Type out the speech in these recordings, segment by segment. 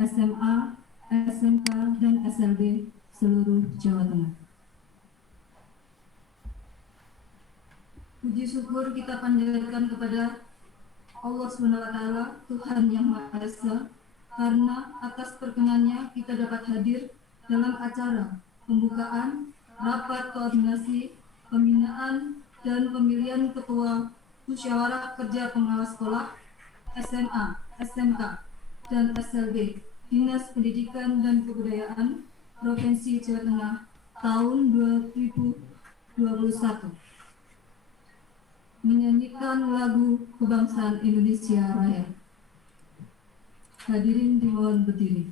SMA, SMK, dan SLB seluruh Jawa Tengah. Puji syukur kita panjatkan kepada Allah SWT, Tuhan Yang Maha Esa, karena atas perkenannya kita dapat hadir dalam acara pembukaan rapat koordinasi pembinaan dan pemilihan ketua musyawarah kerja pengawas sekolah SMA, SMK, dan SLB Dinas Pendidikan dan Kebudayaan Provinsi Jawa Tengah tahun 2021. Menyanyikan lagu kebangsaan Indonesia Raya. Hadirin dimohon berdiri.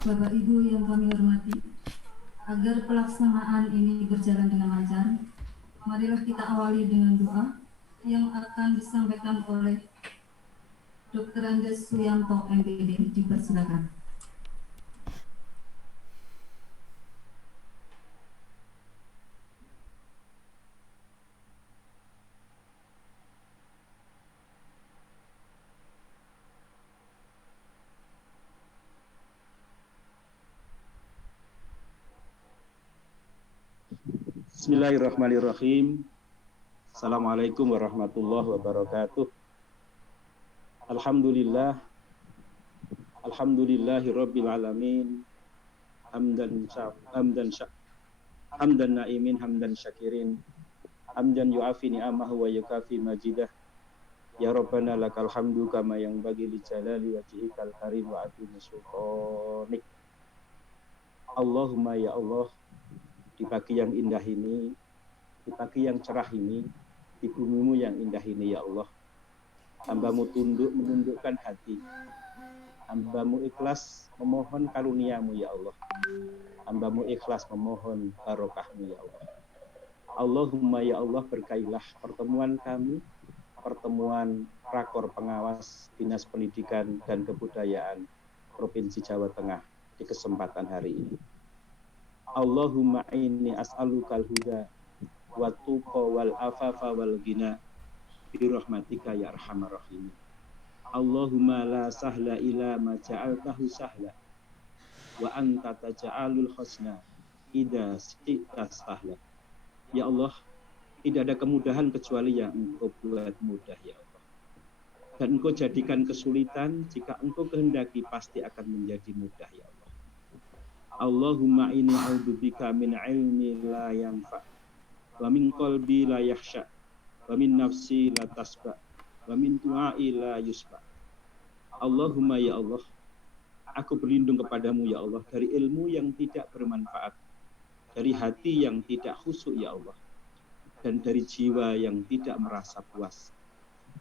Bapak Ibu yang kami hormati, agar pelaksanaan ini berjalan dengan lancar, marilah kita awali dengan doa yang akan disampaikan oleh Dr. Andes Suyanto MPD. Dipersilakan. Bismillahirrahmanirrahim. Assalamualaikum warahmatullahi wabarakatuh. Alhamdulillahirabbil alamin. Hamdan naimin, hamdan syakirin. Hamdan yu'afi ni'amahu wa yukafi majidah. Ya Rabbana lakal hamdu kama yang bagi li jalali wajhikal karim wa azimi sultanik. Allahumma ya Allah, di pagi yang indah ini, di pagi yang cerah ini, di bumimu yang indah ini ya Allah, hamba-Mu menundukkan hati, hamba-Mu ikhlas memohon karunia-Mu ya Allah, hamba-Mu ikhlas memohon barokah-Mu ya Allah. Allahumma ya Allah, berkailah pertemuan kami, pertemuan rakor pengawas Dinas Pendidikan dan Kebudayaan Provinsi Jawa Tengah di kesempatan hari ini. Allahumma inni as'alukal huda wa tuqa wal afafa wal ghina bi rahmatika ya arhamar rahimin. Allahumma la sahla ila ma ja'altahu sahla wa anta taj'alul husna idza syi'ta sahla. Ya Allah, tidak ada kemudahan kecuali yang Engkau buat mudah ya Allah. Dan Engkau jadikan kesulitan jika Engkau kehendaki pasti akan menjadi mudah ya Allah. Allahumma inni a'udzubika min ilmi la yanfa wa min qalbi la yakhsha wa min nafsi la tasba wa min du'ai la yusba. Allahumma ya Allah, Aku berlindung kepadamu ya Allah dari ilmu yang tidak bermanfaat, dari hati yang tidak khusyuk ya Allah, dan dari jiwa yang tidak merasa puas,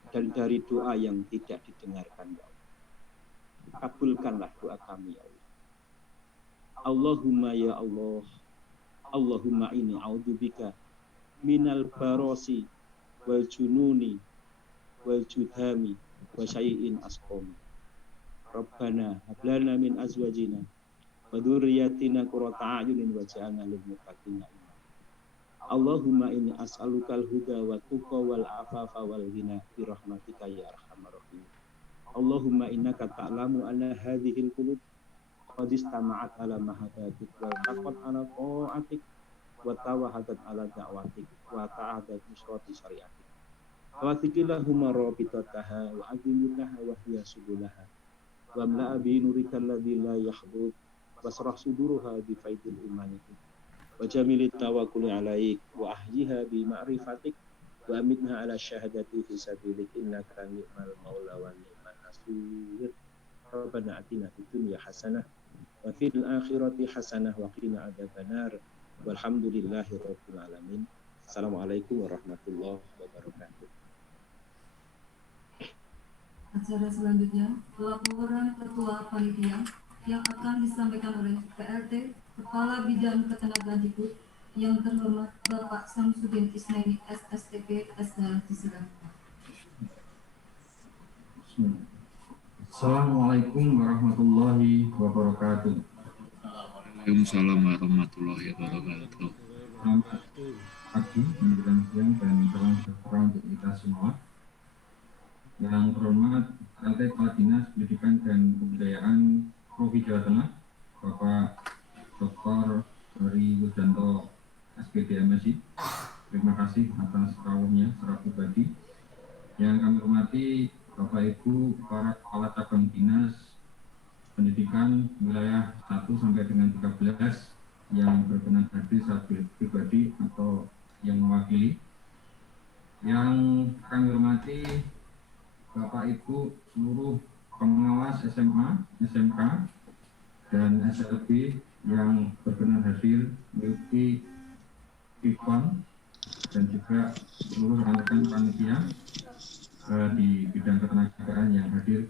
dan dari doa yang tidak didengarkan ya Allah. Kabulkanlah doa kami ya Allah. Allahumma ya Allah, Allahumma inni a'udzubika minal barosi wal jununi wal judhami wa syai'in asqami. Rabbana hablana min azwajina wa dzurriyyatina qurrata a'yunin waj'alna lil muttaqina imama. Allahumma inni as'alukal huda wa tuqa wal afafa wal ghina bi rahmatika ya arhamar rahimin. Allahumma innaka ta'lamu anna hadhil qulub qad istama'at ala mahadatik wa taqat ala ta'atik wa tawahadat ala da'watik wa ta'adat nusrati syariatik. Wa tikillahumma rabitataha wa adimutaha wa hiya subulaha wa amla'a bi nurika alladhi la yahdud wasrah suduruha bi faidil imanikum wa jamilit tawakkuli alaik wa ahyiha bi ma'rifatik wa amitna ala syahadati fi sabilik innaka ni'mal maula wa ni'man nasir. Rabbana atina fid dunya hasanah wa fil akhirati hasanah wa qina adzabannar walhamdulillahi rabbil alamin. Assalamualaikum warahmatullahi wabarakatuh. Acara selanjutnya, laporan Ketua Panitia yang akan disampaikan oleh PLT Kepala Bidang Ketenagakerjaan yang terhormat Bapak Samsudin Isnaini SSTP SH disilakan. Assalamualaikum warahmatullahi wabarakatuh. Waalaikumsalam warahmatullahi wabarakatuh. Selamat pagi, menjelang siang, dan salam sejahtera untuk kita semua. Yang terhormat PLT Kepala Dinas Pendidikan dan Kebudayaan Provinsi Jawa Tengah, Bapak Dr. Heri Wijanto SPD MSI. Terima kasih atas rawuhnya secara pribadi. Yang kami hormati Bapak Ibu para kepala cabang dinas pendidikan wilayah 1 sampai dengan 13 yang berkenan hadir secara pribadi atau yang mewakili. Yang kami hormati Bapak Ibu seluruh pengawas SMA, SMK, dan SLB yang berkenan hadir mengikuti PIKON dan juga seluruh rekan-rekan panitia di bidang ketenagaan yang hadir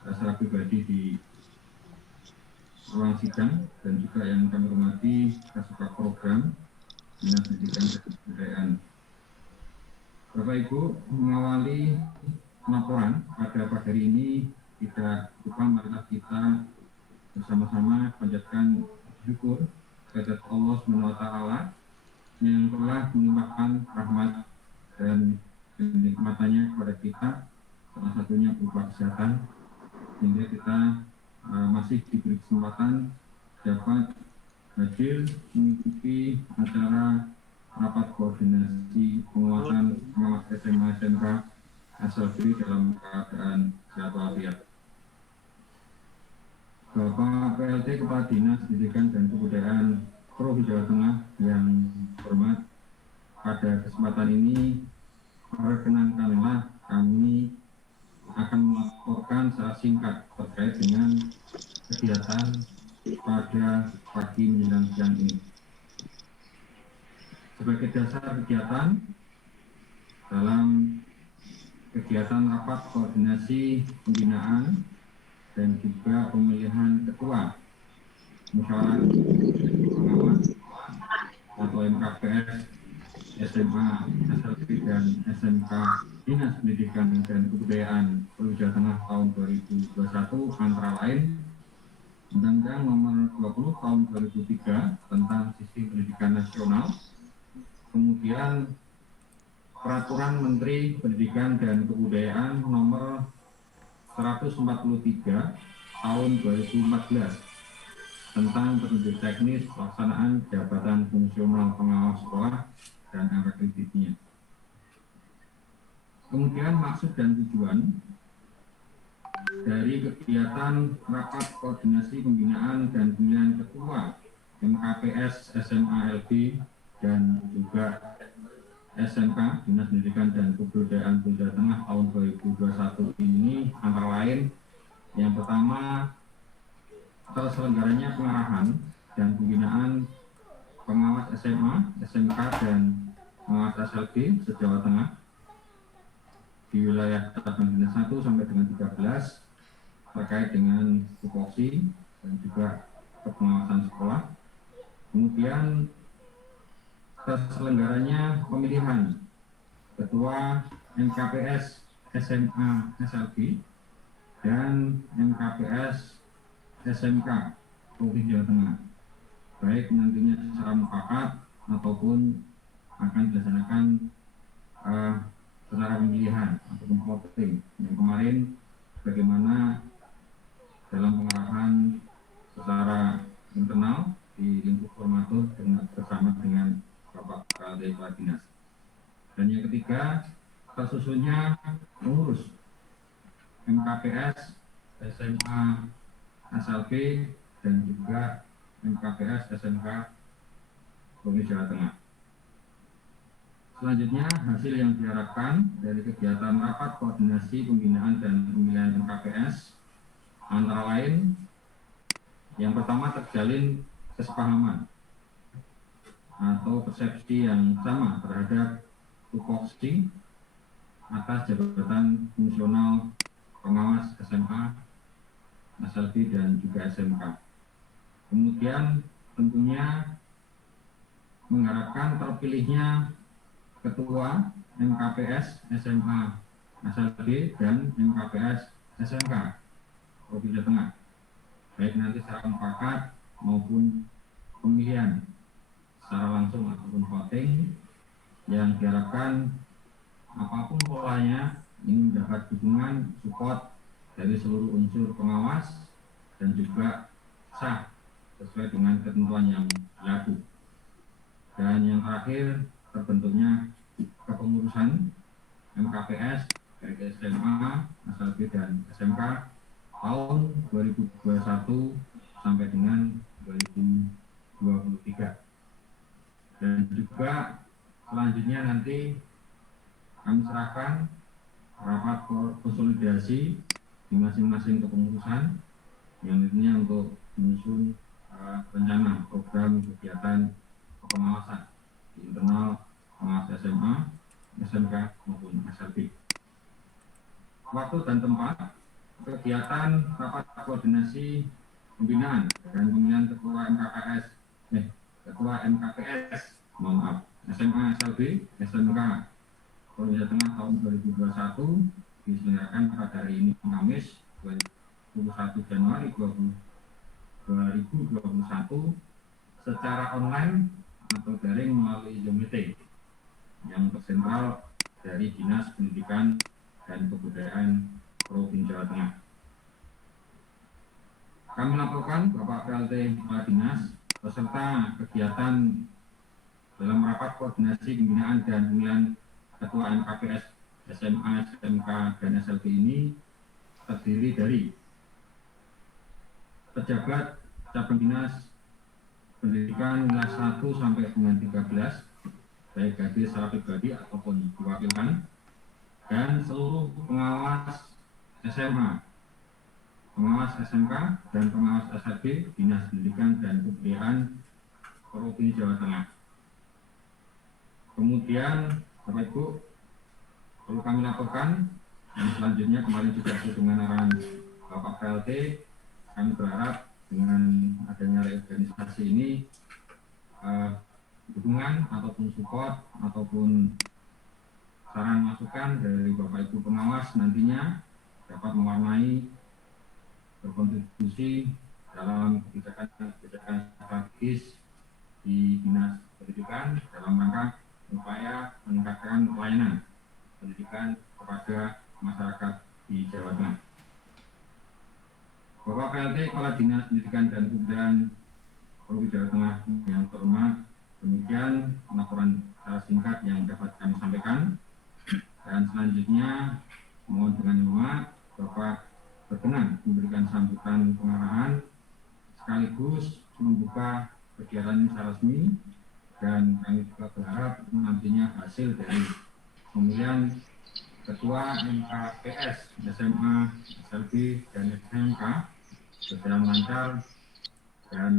secara pribadi di ruang sidang, dan juga yang kami hormati Kasubag Program Dinas Pendidikan dan Kebudayaan. Bapak Ibu, mengawali laporan pada pagi hari ini, tidak lupa marilah kita bersama-sama panjatkan syukur kepada Allah SWT yang telah melimpahkan rahmat dan kenikmatannya kepada kita, salah satunya berupa kesehatan, sehingga kita masih diberi kesempatan dapat hadir mengikuti acara rapat koordinasi penguatan pengawas SMA SMK SLB dalam keadaan sehat walafiat. Bapak PLT Kepala Dinas Pendidikan dan Kebudayaan Provinsi Jawa Tengah yang hormat, pada kesempatan ini perkenankanlah kami akan melaporkan secara singkat terkait dengan kegiatan pada pagi menjelang siang ini. Sebagai dasar kegiatan, dalam kegiatan rapat koordinasi pembinaan dan juga pemilihan ketua musyawarah pengawas atau MKPS SMA, SLB, dan SMK Dinas Pendidikan dan Kebudayaan Provinsi Jawa Tengah tahun 2021 antara lain Undang-Undang Nomor 20 Tahun 2003 tentang Sistem Pendidikan Nasional, kemudian Peraturan Menteri Pendidikan dan Kebudayaan Nomor 143 Tahun 2014 tentang petunjuk teknis pelaksanaan jabatan fungsional pengawas sekolah dan angka kreditnya. Kemudian maksud dan tujuan dari kegiatan rapat koordinasi pembinaan dan pemilihan ketua MKPS SMA LB dan juga SMK Dinas Pendidikan dan Kebudayaan Jawa Tengah tahun 2021 ini antara lain yang pertama terselenggaranya pengarahan dan pembinaan pengawas SMA, SMK, dan pengawas SLB se-Jawa Tengah di wilayah cabang dinas 1 sampai dengan 13 terkait dengan tupoksi dan juga kepengawasan sekolah. Kemudian terselenggaranya pemilihan ketua MKPS SMA SLB dan MKPS SMK Provinsi Jawa Tengah, baik nantinya secara mufakat ataupun akan dilaksanakan secara pemilihan ataupun voting. Yang kemarin bagaimana dalam pengarahan secara internal di lingkup formatur bersama dengan Bapak KLT Kepala Dinas. Dan yang ketiga, tersusunnya pengurus MKPS SMA SLB dan juga MKPS SMK Provinsi Jawa Tengah. Selanjutnya, hasil yang diharapkan dari kegiatan rapat koordinasi pembinaan dan pemilihan MKPS antara lain, yang pertama terjalin kesepahaman atau persepsi yang sama terhadap tupoksi atas jabatan fungsional pengawas SMA, SLB dan juga SMK. Kemudian tentunya mengharapkan terpilihnya ketua MKPS SMA, SLB dan MKPS SMK Provinsi Jawa Tengah, baik nanti secara mufakat maupun pemilihan secara langsung ataupun voting, yang diharapkan apapun polanya ini mendapat dukungan support dari seluruh unsur pengawas dan juga sah sesuai dengan ketentuan yang berlaku. Dan yang terakhir, terbentuknya kepengurusan MKPS baik SMA, SLB dan SMK tahun 2021 sampai dengan 2023. Dan juga selanjutnya nanti kami serahkan rapat konsolidasi di masing-masing kepengurusan yang intinya untuk menyusun rencana program kegiatan pengawasan di internal pengawas SMA, SMK maupun SLB. Waktu dan tempat kegiatan rapat koordinasi pembinaan dan pemilihan ketua MKPS SMA, SLB, SMK Provinsi Jawa Tengah tahun 2021 diselenggarakan pada hari ini Kamis 21 Januari 2021 secara online atau daring melalui Zoom meeting yang tersentral dari Dinas Pendidikan dan Kebudayaan Provinsi Jawa Tengah. Kami laporkan Bapak PLT Kepala Dinas beserta kegiatan dalam rapat koordinasi pembinaan dan pemilihan ketua MKPS SMA, SMK dan SLB ini terdiri dari pejabat cabang dinas pendidikan kelas 1 sampai dengan 13, baik hadir secara pribadi ataupun diwakilkan, dan seluruh pengawas SMA, pengawas SMK dan pengawas SLB Dinas Pendidikan dan Kebudayaan Provinsi Jawa Tengah. Kemudian Bapak Ibu, perlu kami laporkan yang selanjutnya kemarin juga dengan arahan Bapak PLT, kami berharap dengan adanya reorganisasi ini dukungan ataupun support ataupun saran masukan dari Bapak Ibu pengawas nantinya dapat mewarnai berkontribusi dalam kebijakan strategis di Dinas Pendidikan dalam rangka upaya meningkatkan pelayanan pendidikan kepada masyarakat di Jawa Tengah. Bapak PLT Kepala Dinas Pendidikan dan Kebudayaan Provinsi Jawa Tengah yang terhormat, demikian laporan secara singkat yang dapat kami sampaikan. Dan selanjutnya mohon dengan hormat Bapak berkenan memberikan sambutan pengarahan sekaligus membuka kegiatan ini secara resmi, dan kami juga berharap nantinya hasil dari pemilihan ketua MKPS SMA, SLB dan SMK berjalan lancar dan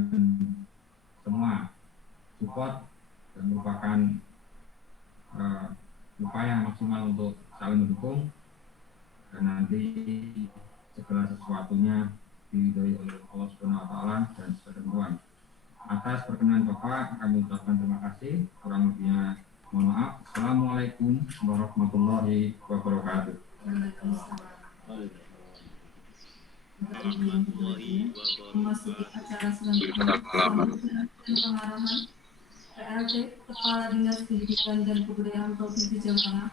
semua support dan merupakan upaya maksimal untuk saling mendukung dan nanti segala sesuatunya diridhoi oleh Allah Subhanahu wa taala dan ketentuan. Atas perkenan Bapak kami ucapkan terima kasih. Kurang lebihnya mohon maaf. Assalamualaikum warahmatullahi wabarakatuh. Memasuki acara selanjutnya pengarahan PLT Kepala Dinas Pendidikan dan Kebudayaan Provinsi Jawa Tengah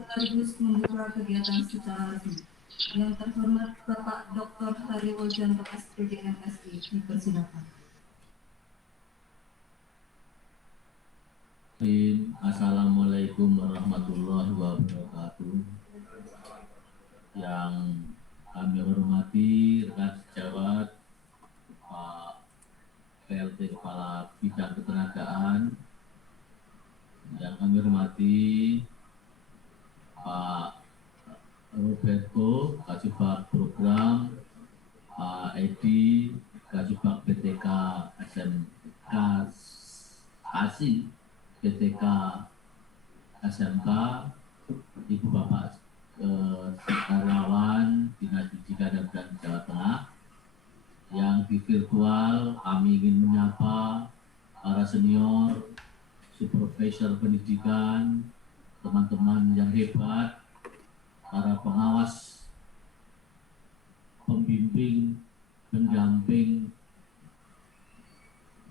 sekaligus membuka kegiatan secara resmi. Yang terhormat Bapak Dr. Hari Woljanto SPD MSI, dipersilakan. Assalamualaikum warahmatullahi wabarakatuh. Yang kami hormati rekan sejawat Pak PLT Kepala Bidang Ketenagaan, yang kami hormati Pak Roberto, Kasubag Program, Pak Edi, Kasubag BTK SMK ASI, BTK SMK, Ibu Bapak karyawan Dinas Pendidikan dan Kebudayaan Jawa Tengah. Yang di virtual kami ingin menyapa para senior, supervisor pendidikan, teman-teman yang hebat, para pengawas, pembimbing, pendamping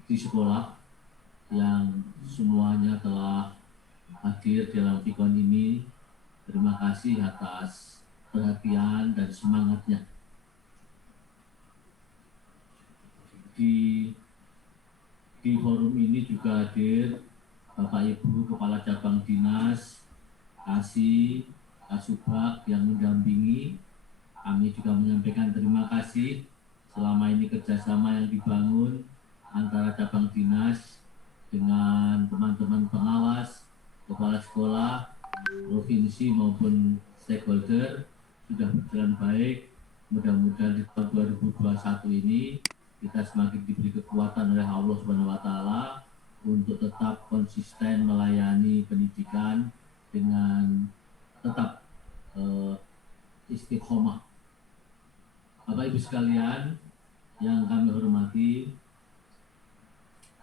di sekolah yang semuanya telah hadir dalam Vikon ini. Terima kasih atas perhatian dan semangatnya. Di forum ini juga hadir Bapak Ibu Kepala Cabang Dinas, ASI, Kasubag yang mendampingi. Kami juga menyampaikan terima kasih selama ini kerjasama yang dibangun antara cabang dinas dengan teman-teman pengawas, kepala sekolah, provinsi maupun stakeholder sudah berjalan baik. Mudah-mudahan di tahun 2021 ini kita semakin diberi kekuatan oleh Allah Subhanahu wa taala untuk tetap konsisten melayani pendidikan dengan tetap istiqomah. Bapak Ibu sekalian yang kami hormati,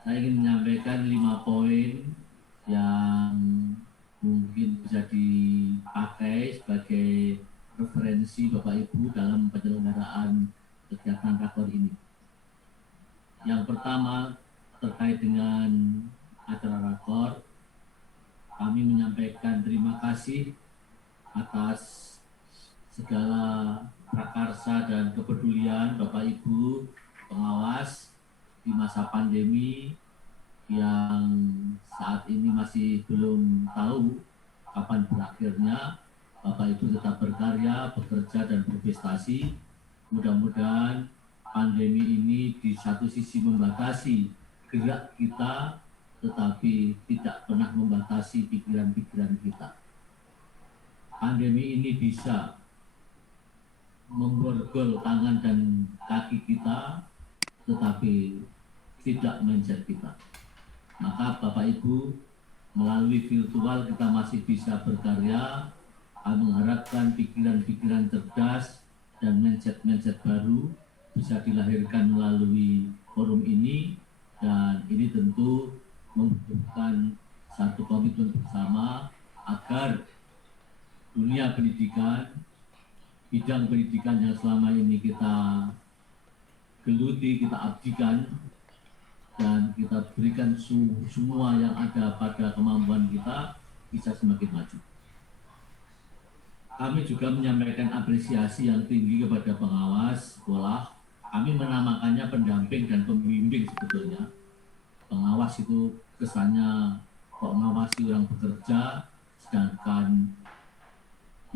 saya ingin menyampaikan 5 poin yang mungkin bisa dipakai sebagai referensi Bapak Ibu dalam penyelenggaraan kegiatan rakor ini. Yang pertama terkait dengan acara rakor, kami menyampaikan terima kasih atas segala prakarsa dan kepedulian Bapak Ibu pengawas di masa pandemi yang saat ini masih belum tahu kapan berakhirnya. Bapak Ibu tetap berkarya, bekerja dan berprestasi. Mudah-mudahan pandemi ini di satu sisi membatasi gerak kita, tetapi tidak pernah membatasi pikiran-pikiran kita. Pandemi ini bisa memborgol tangan dan kaki kita, tetapi tidak mindset kita. Maka Bapak Ibu, melalui virtual kita masih bisa berkarya. Kami mengharapkan pikiran-pikiran cerdas dan mindset-mindset baru bisa dilahirkan melalui forum ini, dan ini tentu membutuhkan satu komitmen bersama agar dunia pendidikan, bidang pendidikan yang selama ini kita geluti, kita abdikan, dan kita berikan semua yang ada pada kemampuan kita bisa semakin maju. Kami juga menyampaikan apresiasi yang tinggi kepada pengawas sekolah. Kami menamakannya pendamping dan pembimbing sebetulnya. Pengawas itu kesannya kok mengawasi orang bekerja, sedangkan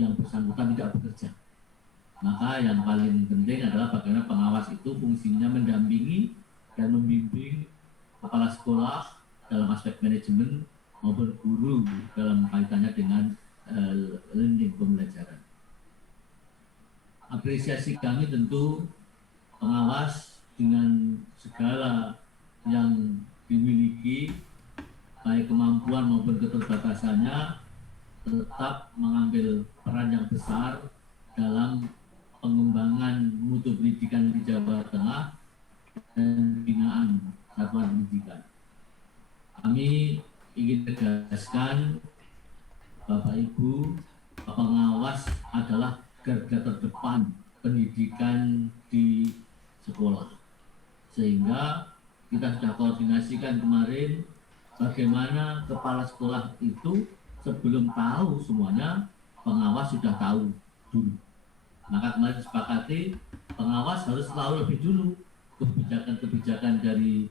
yang bersangkutan tidak bekerja. Maka yang paling penting adalah bagaimana pengawas itu fungsinya mendampingi dan membimbing kepala sekolah dalam aspek manajemen maupun guru dalam kaitannya dengan learning pembelajaran. Apresiasi kami tentu pengawas dengan segala yang dimiliki, baik kemampuan maupun keterbatasannya, tetap mengambil peran yang besar dalam pengembangan mutu pendidikan di Jawa Tengah dan binaan satuan pendidikan. Kami ingin tegaskan, Bapak Ibu, pengawas adalah garda terdepan pendidikan di sekolah. Sehingga kita sudah koordinasikan kemarin bagaimana kepala sekolah itu sebelum tahu semuanya, pengawas sudah tahu dulu. Maka kemarin disepakati pengawas harus tahu lebih dulu kebijakan-kebijakan dari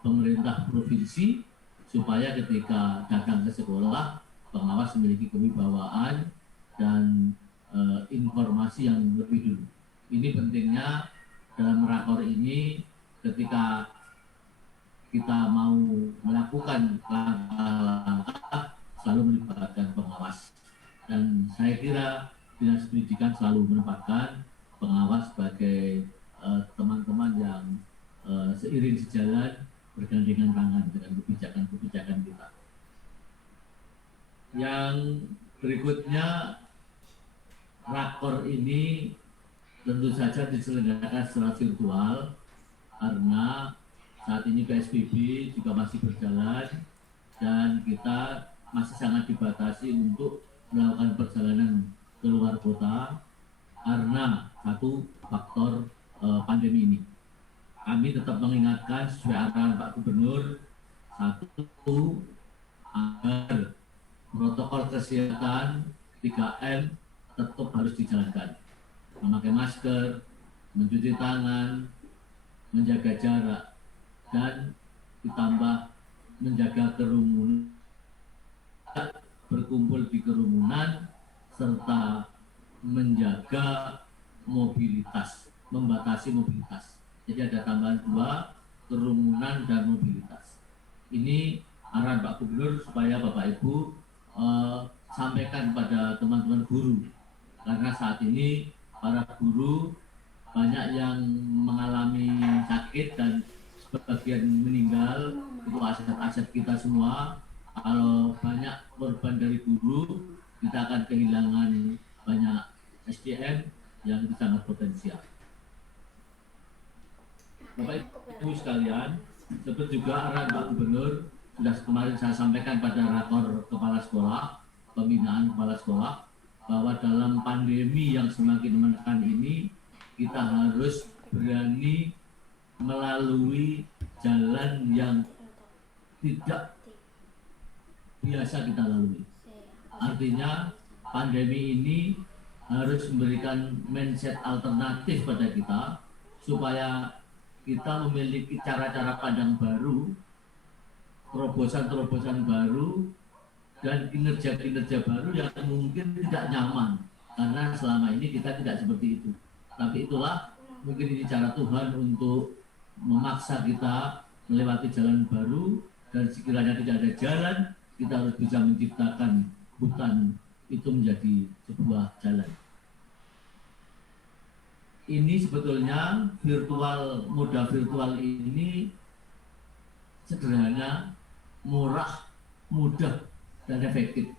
pemerintah provinsi, supaya ketika datang ke sekolah, pengawas memiliki kewibawaan dan informasi yang lebih dulu. Ini pentingnya dalam rakor ini, ketika kita mau melakukan langkah-langkah selalu melibatkan pengawas. Dan saya kira Dinas Pendidikan selalu menempatkan pengawas sebagai teman-teman yang seiring sejalan, bergandengan tangan dengan kebijakan-kebijakan kita. Yang berikutnya, rakor ini tentu saja diselenggarakan secara virtual karena saat ini PSBB juga masih berjalan dan kita masih sangat dibatasi untuk melakukan perjalanan ke luar kota karena satu faktor pandemi ini. Kami tetap mengingatkan sesuai arahan Pak Gubernur, satu, agar protokol kesehatan 3M tetap harus dijalankan. Memakai masker, mencuci tangan, menjaga jarak, dan ditambah menjaga kerumunan, berkumpul di kerumunan, serta menjaga mobilitas, membatasi mobilitas. Jadi ada tambahan 2, kerumunan dan mobilitas. Ini arahan Pak Gubernur supaya Bapak Ibu sampaikan pada teman-teman guru, karena saat ini para guru banyak yang mengalami sakit dan sebagian meninggal. Itu aset-aset kita semua. Kalau banyak korban dari guru, kita akan kehilangan banyak SDM yang sangat potensial. Bapak Ibu sekalian, seperti juga arahan Pak Gubernur sudah kemarin saya sampaikan pada rakor kepala sekolah, pembinaan kepala sekolah, bahwa dalam pandemi yang semakin menekan ini, kita harus berani melalui jalan yang tidak biasa kita lalui. Artinya pandemi ini harus memberikan mindset alternatif pada kita, supaya kita memiliki cara-cara pandang baru, terobosan-terobosan baru, dan kinerja-kinerja baru yang mungkin tidak nyaman, karena selama ini kita tidak seperti itu. Tapi itulah mungkin ini cara Tuhan untuk memaksa kita melewati jalan baru, dan sekiranya tidak ada jalan, kita harus bisa menciptakan hutan itu menjadi sebuah jalan. Ini sebetulnya moda virtual ini sederhana, murah, mudah, dan efektif.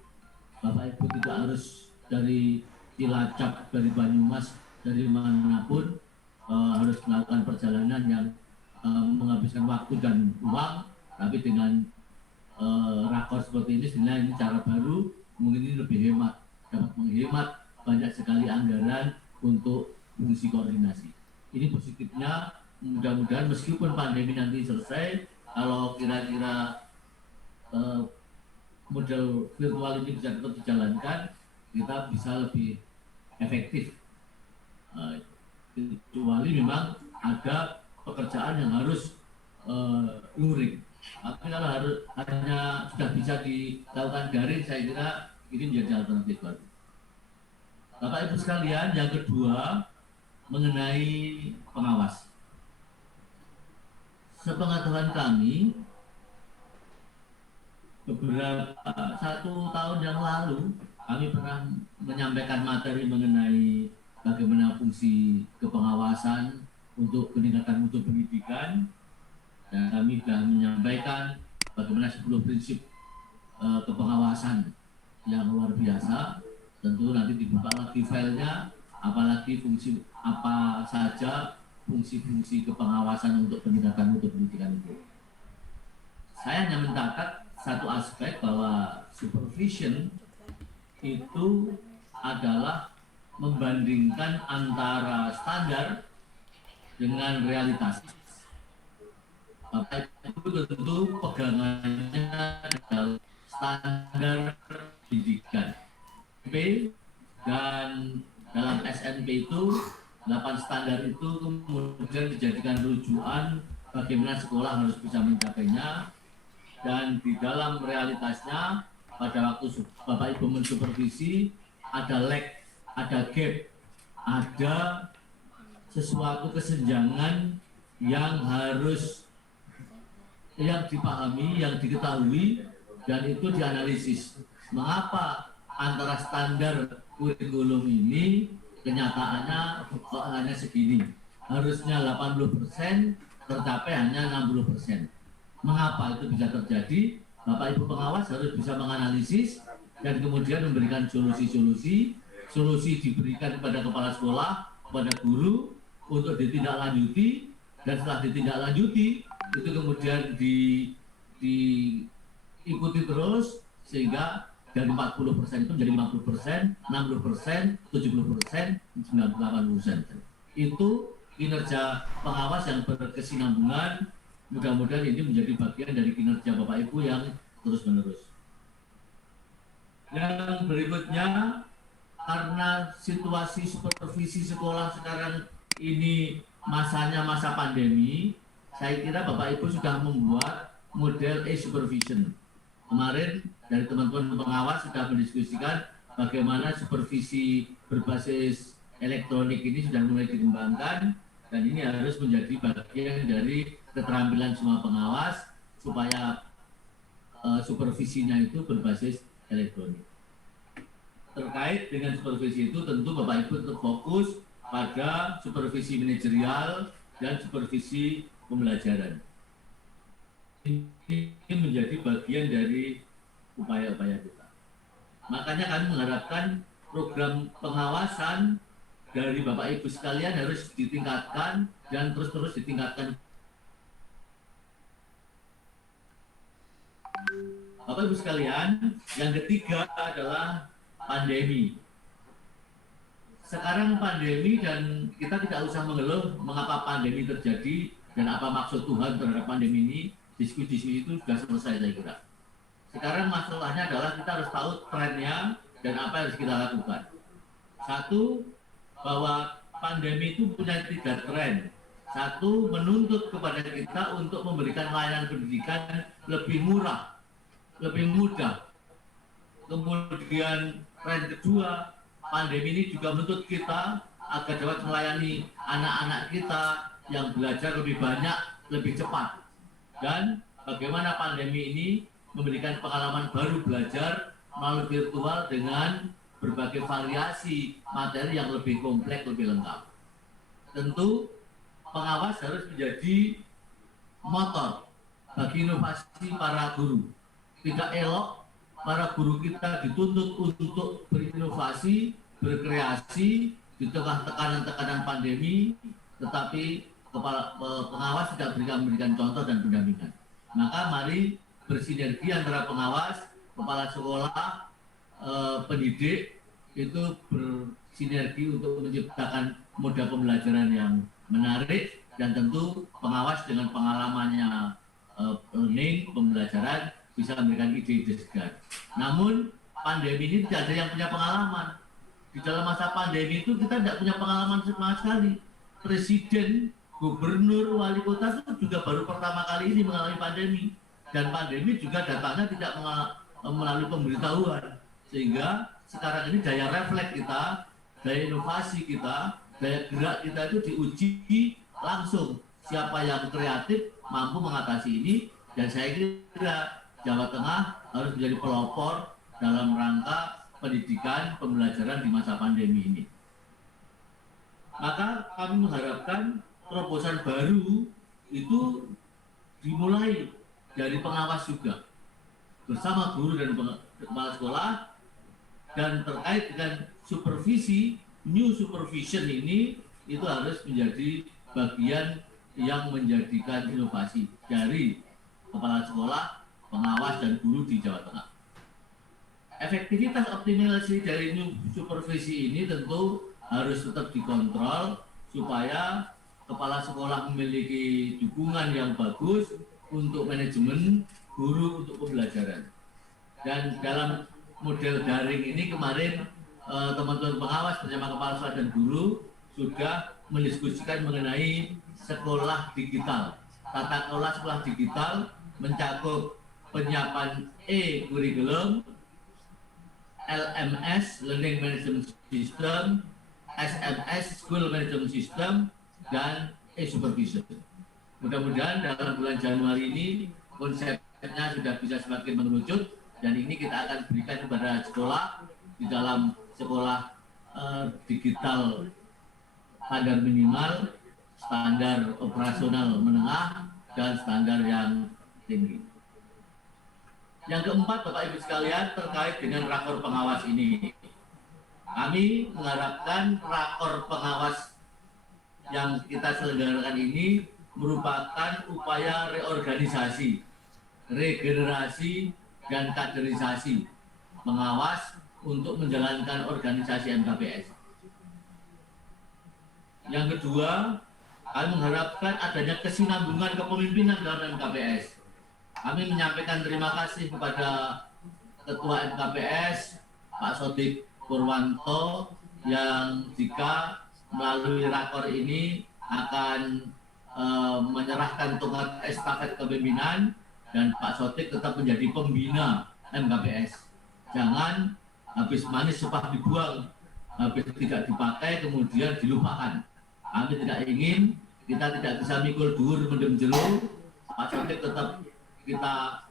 Bapak Ibu tidak harus dari Cilacap, dari Banyumas, dari manapun harus melakukan perjalanan yang menghabiskan waktu dan uang, tapi dengan rakor seperti ini sebenarnya ini cara baru, mungkin ini lebih hemat, dapat menghemat banyak sekali anggaran untuk fungsi koordinasi. Ini positifnya, mudah-mudahan meskipun pandemi nanti selesai, kalau kira-kira model virtual ini bisa tetap dijalankan, kita bisa lebih efektif. Kecuali memang ada pekerjaan yang harus luring. Tapi kalau hanya sudah bisa dilakukan daring, saya kira ini menjadi alternatif baru. Bapak Ibu sekalian, yang kedua mengenai pengawas. Sepengetahuan kami, beberapa 1 tahun yang lalu kami pernah menyampaikan materi mengenai bagaimana fungsi kepengawasan untuk peningkatan mutu pendidikan, dan kami sudah menyampaikan bagaimana 10 prinsip kepengawasan yang luar biasa. Tentu nanti dibuka lagi filenya, apalagi fungsi apa saja fungsi-fungsi kepengawasan untuk peningkatan mutu pendidikan itu. Saya hanya mencatat satu aspek bahwa supervision itu adalah membandingkan antara standar dengan realitas. Maka itu tentu pegangannya adalah standar pendidikan. Dan dalam SNP itu 8 standar itu kemudian dijadikan rujukan bagaimana sekolah harus bisa mencapainya, dan di dalam realitasnya pada waktu Bapak Ibu mensupervisi ada lag, ada gap, ada sesuatu kesenjangan yang harus dipahami, yang diketahui, dan itu dianalisis. Mengapa antara standar kurikulum ini kenyataannya kok hanya segini? Harusnya 80%, tercapai hanya 60%. Mengapa itu bisa terjadi? Bapak Ibu pengawas harus bisa menganalisis dan kemudian memberikan solusi-solusi. Solusi diberikan kepada kepala sekolah, kepada guru untuk ditindaklanjuti, dan setelah ditindaklanjuti itu kemudian diikuti terus sehingga dari 40% itu menjadi 50%, 60%, 70%, 98%. Itu kinerja pengawas yang berkesinambungan. Mudah-mudahan ini menjadi bagian dari kinerja Bapak Ibu yang terus-menerus. Yang berikutnya, karena situasi supervisi sekolah sekarang ini masanya masa pandemi, saya kira Bapak Ibu sudah membuat model e-supervision. Kemarin dari teman-teman pengawas sudah mendiskusikan bagaimana supervisi berbasis elektronik ini sudah mulai dikembangkan, dan ini harus menjadi bagian dari keterampilan semua pengawas supaya supervisinya itu berbasis elektronik. Terkait dengan supervisi itu tentu Bapak Ibu terfokus pada supervisi manajerial dan supervisi pembelajaran. Ini menjadi bagian dari upaya-upaya kita. Makanya kami mengharapkan program pengawasan dari Bapak Ibu sekalian harus ditingkatkan dan terus-terus ditingkatkan. Bapak Ibu sekalian, yang ketiga adalah pandemi. Sekarang pandemi, dan kita tidak usah mengeluh mengapa pandemi terjadi dan apa maksud Tuhan terhadap pandemi ini. Diskusi itu sudah selesai saya kira. Sekarang masalahnya adalah kita harus tahu trennya dan apa yang harus kita lakukan. Satu, bahwa pandemi itu punya 3 tren. Satu, menuntut kepada kita untuk memberikan layanan pendidikan lebih murah, lebih mudah. Kemudian tren kedua, pandemi ini juga menuntut kita agar dapat melayani anak-anak kita yang belajar lebih banyak, lebih cepat. Dan bagaimana pandemi ini memberikan pengalaman baru belajar melalui virtual dengan berbagai variasi materi yang lebih kompleks, lebih lengkap. Tentu pengawas harus menjadi motor bagi inovasi para guru. Tidak elok para guru kita dituntut untuk berinovasi, berkreasi di tengah tekanan-tekanan pandemi, tetapi pengawas tidak memberikan contoh dan pendampingan. Maka mari bersinergi antara pengawas, kepala sekolah, pendidik, itu bersinergi untuk menciptakan moda pembelajaran yang menarik, dan tentu pengawas dengan pengalamannya learning, pembelajaran, bisa memberikan ide-ide segar. Namun pandemi ini tidak ada yang punya pengalaman. Di dalam masa pandemi itu kita tidak punya pengalaman sama sekali. Presiden, gubernur, wali kota itu juga baru pertama kali ini mengalami pandemi, dan pandemi juga datangnya tidak melalui pemberitahuan, sehingga sekarang ini daya refleks kita, daya inovasi kita, daya gerak kita itu diuji langsung. Siapa yang kreatif mampu mengatasi ini, dan saya kira Jawa Tengah harus menjadi pelopor dalam rangka pendidikan pembelajaran di masa pandemi ini. Maka kami mengharapkan terobosan baru itu dimulai dari pengawas juga, bersama guru dan kepala sekolah, dan terkait dengan supervisi, new supervision ini itu harus menjadi bagian yang menjadikan inovasi dari kepala sekolah, pengawas, dan guru di Jawa Tengah. Efektivitas optimalisasi dari new supervisi ini tentu harus tetap dikontrol supaya kepala sekolah memiliki dukungan yang bagus untuk manajemen, guru untuk pembelajaran. Dan dalam model daring ini kemarin teman-teman pengawas bersama kepala sekolah dan guru sudah mendiskusikan mengenai sekolah digital. Tata kelola sekolah digital mencakup penyiapan e-kurikulum, LMS, Learning Management System, SMS, School Management System, dan e-supervision. Mudah-mudahan dalam bulan Januari ini konsepnya sudah bisa semakin mengerucut, dan ini kita akan berikan kepada sekolah di dalam sekolah digital standar minimal, standar operasional menengah, dan standar yang tinggi. Yang keempat, Bapak Ibu sekalian, terkait dengan rakor pengawas ini. Kami mengharapkan rakor pengawas yang kita selenggarakan ini merupakan upaya reorganisasi, regenerasi, dan kaderisasi pengawas untuk menjalankan organisasi MKPS. Yang kedua, kami mengharapkan adanya kesinambungan kepemimpinan dalam MKPS. Kami menyampaikan terima kasih kepada Ketua MKPS, Pak Sodik Purwanto, yang jika melalui rakor ini akan menyerahkan tongkat estafet kepemimpinan, dan Pak Sodik tetap menjadi pembina MKPS. Jangan habis manis sepah dibuang, habis tidak dipakai kemudian dilupakan. Kami tidak ingin, kita tidak bisa mikul dhuwur mendem jero. Pak Sodik tetap kita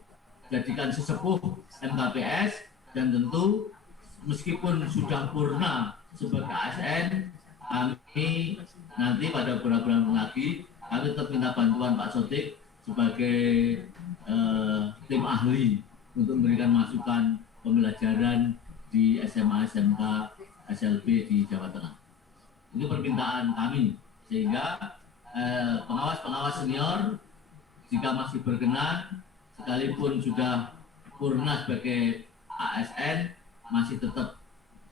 jadikan sesepuh MKPS, dan tentu meskipun sudah purna sebagai ASN, kami nanti pada beberapa bulan lagi kami tetap minta bantuan Pak Sodik sebagai tim ahli untuk memberikan masukan pembelajaran di SMA, SMK, SLB di Jawa Tengah. Ini permintaan kami, sehingga pengawas-pengawas senior jika masih berkenan, sekalipun sudah purna sebagai ASN, masih tetap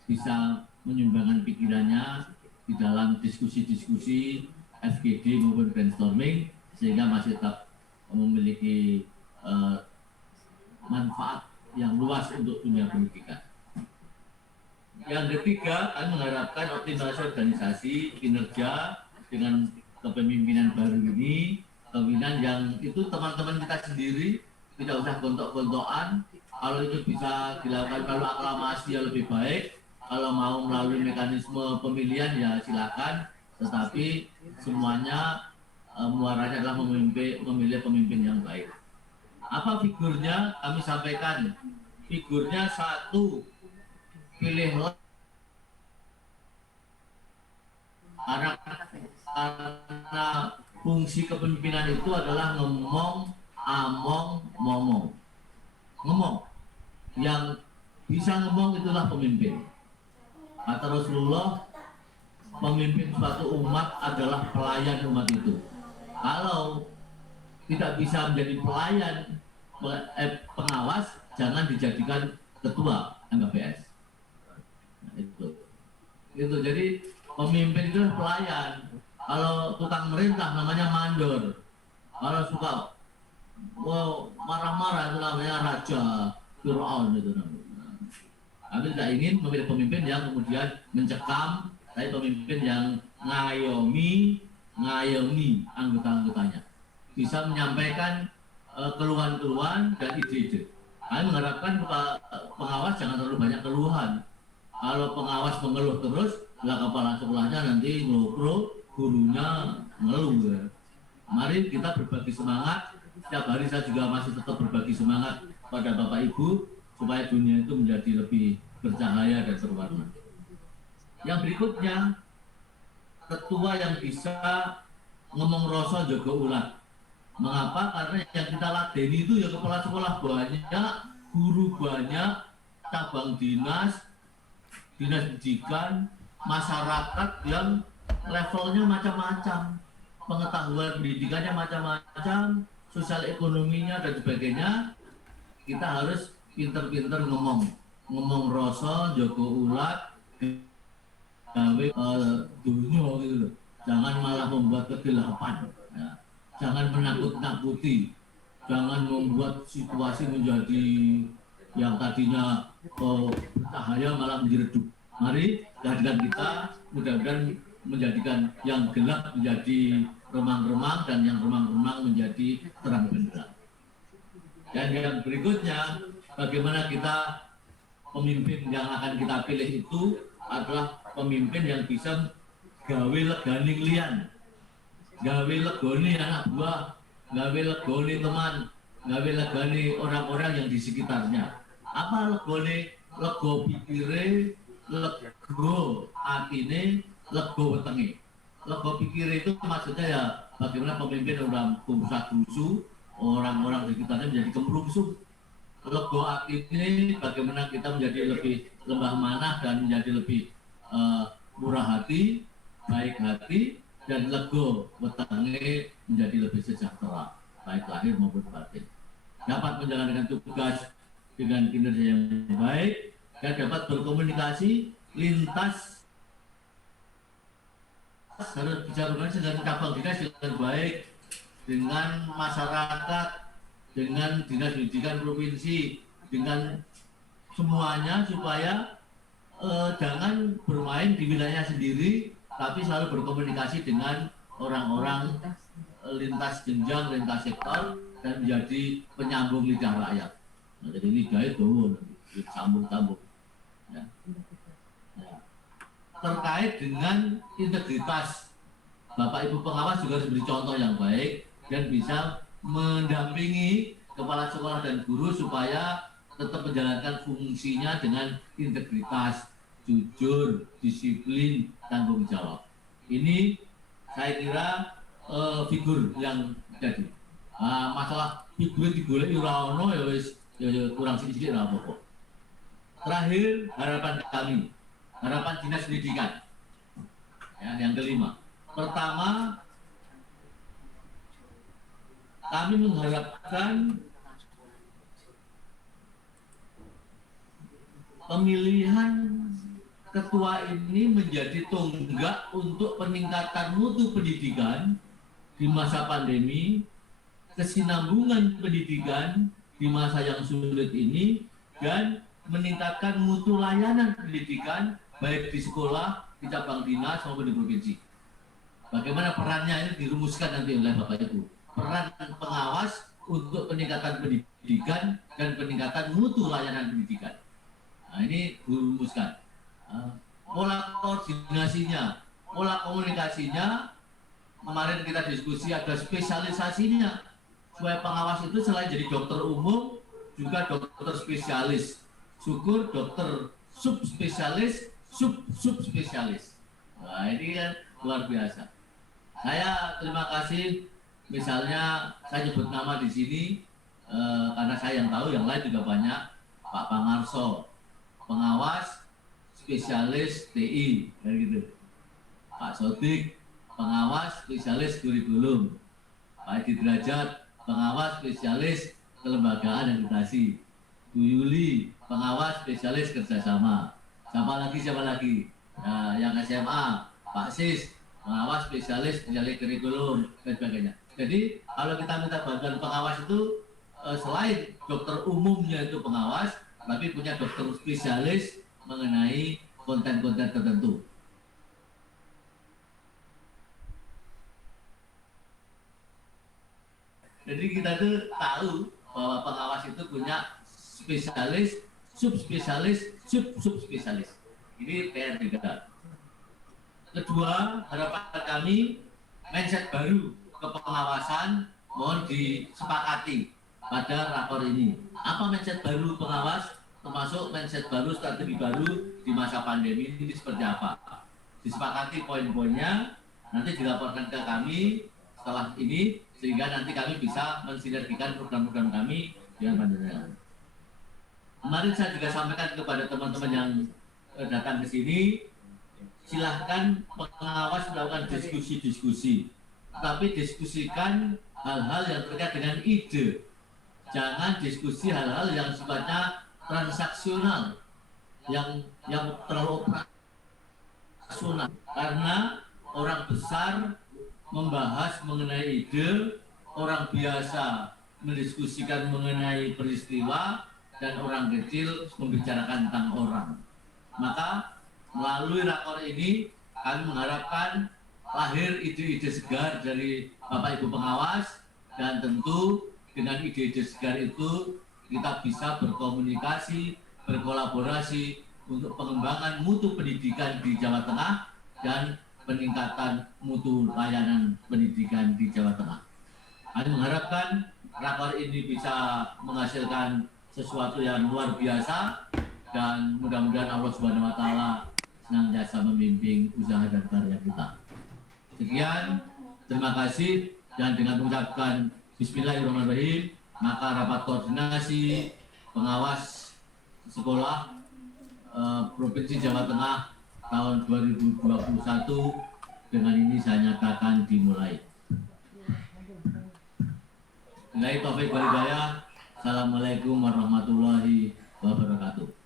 bisa menyumbangkan pikirannya di dalam diskusi-diskusi FGD maupun brainstorming, sehingga masih tetap memiliki manfaat yang luas untuk dunia pendidikan. Yang ketiga, kami mengharapkan optimalisasi organisasi kinerja dengan kepemimpinan baru ini, kepemimpinan yang itu teman-teman kita sendiri tidak usah gontok-gontokan. Kalau itu bisa dilakukan, kalau aklamasi ya lebih baik, kalau mau melalui mekanisme pemilihan ya silakan, tetapi semuanya muaranya adalah memilih pemimpin yang baik. Apa figurnya? Kami sampaikan figurnya satu, pilihlah karena fungsi kepemimpinan itu adalah ngomong, among, ngomong. Ngomong, yang bisa ngomong itulah pemimpin. Kata Rasulullah, pemimpin suatu umat adalah pelayan umat itu. Kalau tidak bisa menjadi pelayan pengawas, jangan dijadikan ketua MKPS. Nah, itu jadi pemimpin itu pelayan. Kalau tukang merintah namanya mandor. Kalau suka marah-marah itu namanya raja Fir'aun itu namanya. Kami tidak ingin memilih pemimpin yang kemudian mencekam, tapi pemimpin yang ngayomi anggota-anggotanya, bisa menyampaikan keluhan-keluhan dan ide-ide. Kami mengharapkan pengawas jangan terlalu banyak keluhan. Kalau pengawas mengeluh terus, lah kepala sekolahnya nanti ngeluh, gurunya ngeluh. Ya. Mari kita berbagi semangat. Setiap hari saya juga masih tetap berbagi semangat pada Bapak Ibu supaya dunia itu menjadi lebih bercahaya dan berwarna. Yang berikutnya, ketua yang bisa ngomong rasa jaga ulat. Mengapa? Karena yang kita ladeni itu ya kepala sekolah banyak, guru banyak, cabang dinas pendidikan, masyarakat yang levelnya macam-macam, pengetahuan pendidikannya macam-macam, sosial ekonominya dan sebagainya. Kita harus pinter-pinter ngomong rasa, joko ulat, gawe dunia gitu loh. Jangan malah membuat kegelapan, ya. Jangan menakut-nakuti, jangan membuat situasi menjadi yang tadinya bercahaya malah menjadi redup. Mari kehadiran kita mudah-mudahan menjadikan yang gelap menjadi remang-remang dan yang remang-remang menjadi terang benderang. Dan yang berikutnya, bagaimana kita pemimpin yang akan kita pilih itu adalah pemimpin yang bisa gawe legani liyan, gawe legani anak buah, gawe legani teman, gawe legani orang-orang yang di sekitarnya. Apa legane? Lego pikire, lego atine, lego wetenge. Lego pikire itu maksudnya ya bagaimana pemimpin orang kusa-kusu, orang-orang di sekitarnya menjadi kemerungsung. Lego atine bagaimana kita menjadi lebih lembah manah dan menjadi lebih murah hati, baik hati, dan lego wetenge menjadi lebih sejahtera, baik lahir maupun batin. Dapat menjalankan tugas dengan kinerja yang baik dan dapat berkomunikasi lintas, harus bicara dengan cabang dinas dengan baik, dengan masyarakat, dengan dinas pendidikan provinsi, dengan semuanya supaya jangan bermain di wilayah sendiri, tapi selalu berkomunikasi dengan orang-orang lintas jenjang, lintas sektor, dan menjadi penyambung lidah rakyat. Nah, jadi lidah itu sambung-sambung. Ya. Ya. Terkait dengan integritas, Bapak Ibu pengawas juga harus beri contoh yang baik dan bisa mendampingi kepala sekolah dan guru supaya tetap menjalankan fungsinya dengan integritas, jujur, disiplin, tanggung jawab. Ini saya kira figur yang jadi. Masalah figur digoleki ora ono ya wis ya kurang sedikit lah pokok. Terakhir, harapan kami, harapan dinas pendidikan. Ya, yang kelima. Pertama, kami mengharapkan pemilihan ketua ini menjadi tonggak untuk peningkatan mutu pendidikan di masa pandemi, kesinambungan pendidikan di masa yang sulit ini, dan meningkatkan mutu layanan pendidikan baik di sekolah, di cabang dinas maupun di provinsi. Bagaimana perannya ini dirumuskan nanti oleh Bapak Ibu. Peran pengawas untuk peningkatan pendidikan dan peningkatan mutu layanan pendidikan. Nah, ini dirumuskan. Pola koordinasinya, pola komunikasinya, kemarin kita diskusi ada spesialisasinya, supaya pengawas itu selain jadi dokter umum, juga dokter spesialis, syukur dokter subspesialis, subspesialis. Nah, ini kan luar biasa. Saya terima kasih, misalnya saya nyebut nama di sini karena saya yang tahu, yang lain juga banyak. Pak Pangarso, pengawas spesialis TI, kayak gitu. Pak Sodik, pengawas spesialis kurikulum. Pak Edi Derajat, pengawas spesialis kelembagaan dan edukasi. Bu Yuli, pengawas spesialis kerjasama. Siapa lagi? Nah, yang SMA, Pak Sis, pengawas spesialis kurikulum dan sebagainya. Jadi kalau kita minta bantuan pengawas itu selain dokter umumnya itu pengawas, tapi punya dokter spesialis mengenai konten-konten tertentu. Jadi kita tuh tahu bahwa pengawas itu punya spesialis, subspesialis, subspesialis. Ini PR juga. Kedua, harapan kami mindset baru kepengawasan mohon disepakati pada rakor ini. Apa mindset baru pengawas? Termasuk mindset baru, strategi baru di masa pandemi ini seperti apa? Disepakati poin-poinnya nanti dilaporkan ke kami setelah ini, sehingga nanti kami bisa mensinergikan program-program kami dengan Panjenengan. Kemarin saya juga sampaikan kepada teman-teman yang datang ke sini, silahkan pengawas melakukan diskusi-diskusi, tapi diskusikan hal-hal yang terkait dengan ide. Jangan diskusi hal-hal yang sifatnya transaksional, yang terlalu operasional. Karena orang besar membahas mengenai ide, orang biasa mendiskusikan mengenai peristiwa, dan orang kecil membicarakan tentang orang. Maka melalui rakor ini kami mengharapkan lahir ide-ide segar dari Bapak Ibu pengawas, dan tentu dengan ide-ide segar itu kita bisa berkomunikasi, berkolaborasi untuk pengembangan mutu pendidikan di Jawa Tengah dan peningkatan mutu layanan pendidikan di Jawa Tengah. Kami mengharapkan rakor ini bisa menghasilkan sesuatu yang luar biasa, dan mudah-mudahan Allah Subhanahu wa Ta'ala senantiasa membimbing usaha dan karya kita. Sekian, terima kasih, dan dengan mengucapkan Bismillahirrahmanirrahim, maka rapat koordinasi pengawas sekolah Provinsi Jawa Tengah tahun 2021 dengan ini saya nyatakan dimulai. Assalamualaikum warahmatullahi wabarakatuh.